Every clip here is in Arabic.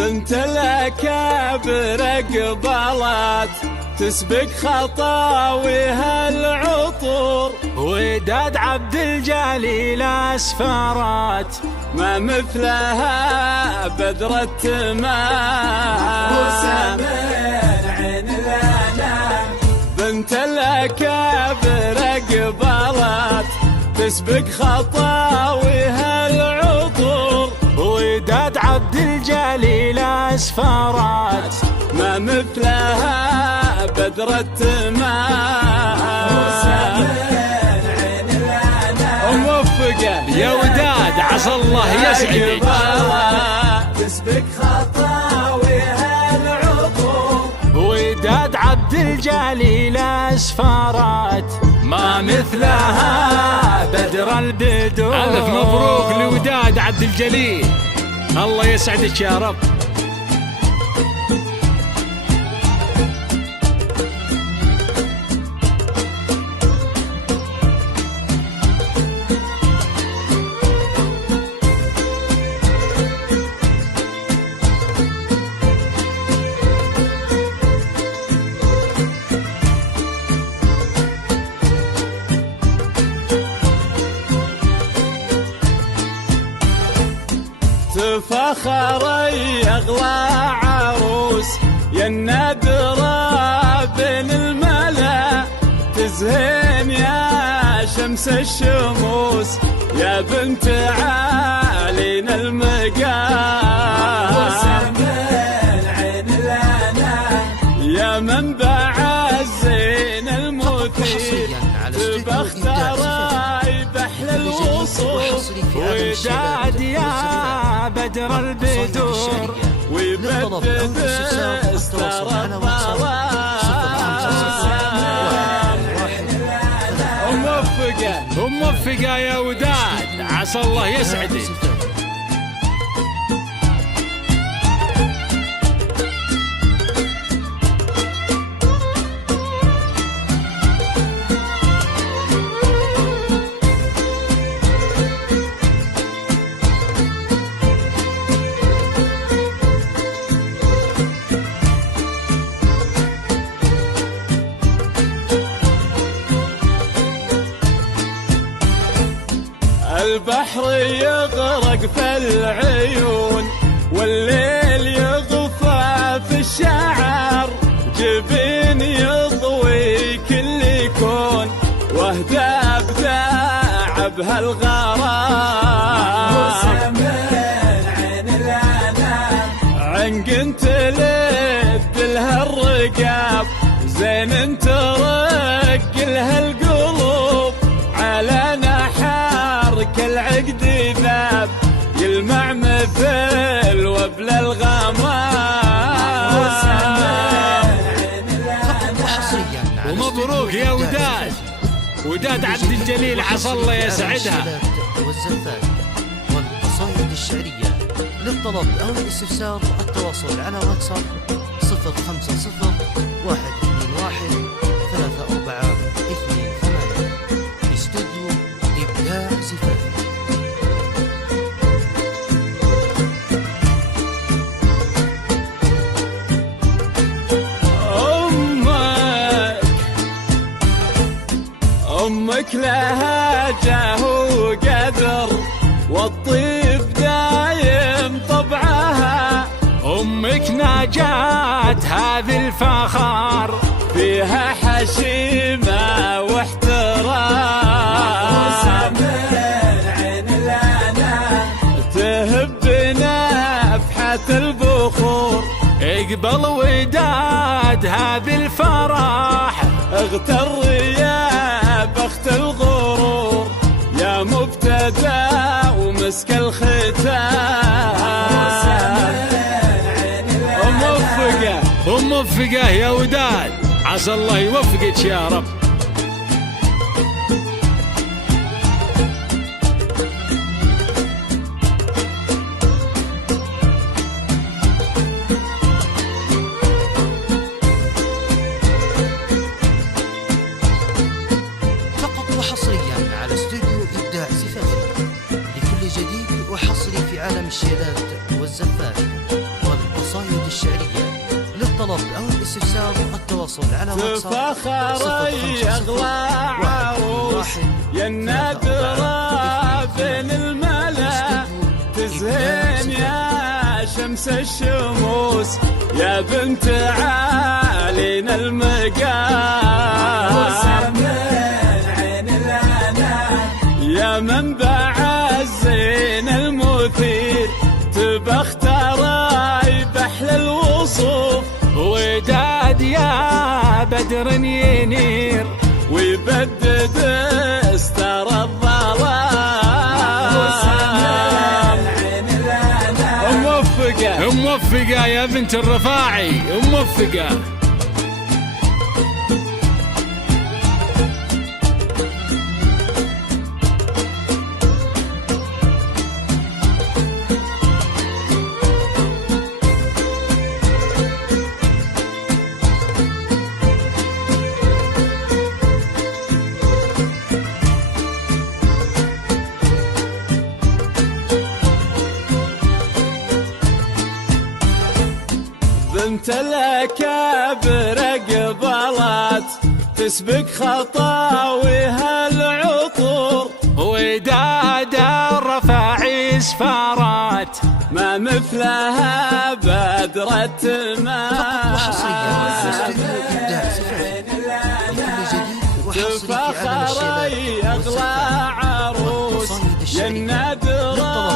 بنت الأكابر قبلت تسبق خطاويها العطور، وداد عبد الجليل أسفرت ما مثلها بدر التمام. وسمين عين الأنام بنت الأكابر قبلت تسبق خطاويها العطور، وداد عبد الجليل أسفرت ما مثلها بدر التمام. وسمين عين الأنام موفقة يا وداد عسى الله يسعدك. تسبق خطاويها العطور، وداد عبد الجليل أسفرت ما مثلها بدر البدور. ألف مبروك لوداد عبد الجليل، الله يسعدك يا رب. تفخري أغلى عروس يا النادرة بين الملا، تزهين يا شمس الشموس يا بنت عالين المقام. وسمين عين الأنام يا منبع الزين المثير تبختري بحل الوصول، وداد يا بدر البدور ويبدد استر موفقة وموفقة يا وداد عسى الله يسعدك. البحر يغرق في العيون والليل يغفى في الشعر، جبين يضوي كل كون واهدى بداع بهالغرام. وسمين عين الأنام عنق تلد لها الرقاب، زين ترق لها القلوب، على نحر كالعقد ذاب يلمع مثل وبل الغمام. ومبروك يا وداد، وداد عبد الجليل عسى الله يسعدها. والزفات والقصائد الشعرية. للطلب أو الاستفسار التواصل على واتساب 050 121 3428 استوديو إبداع زفافي. أمك لها جاه وقدر والطيب دايم طبعها، أمك نجاة هذه الفخار فيها حشيمة واحترام. وسمين عين الأنام تهب نفحة البخور، اقبل وداد هذه الفرح، اغتر يا بخت الغرور يا مبتدى ومسك الختام. وموفقة وموفقة يا وداد عسى الله يوفقك يا رب. جديد وحصري في عالم الشيلات والزفات الاستفسار التواصل على واتساب تفاخر يغلى عروس يا النادرة بين الملا، تزهين يا شمس الشموس يا بنت عالينا المقام، يا منبع الزين المثير تبختري بحل الوصوف، وداد يا بدر ينير ويبدد استر الظلام. موفقة موفقة يا بنت الرفاعي، موفقة. بنت الأكابر قبلت تسبق خطاويها العطور، وداد الرفاعي سفارات ما مثلها بدرة ما. تفاخر يغلى عروس يا النادرة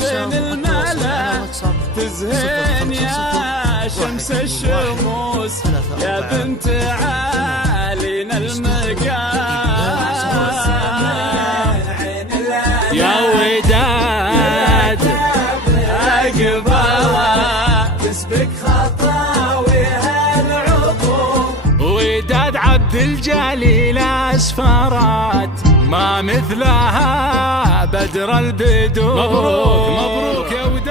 بين الملا، تزهين يا شمس الشموس يا بنت عالينا المقام، يا وداد أقبلها تسبق خطاويها العطور، وداد عبد الجليل اسفارات ما مثلها بدر البدور. مبروك مبروك يا وداد.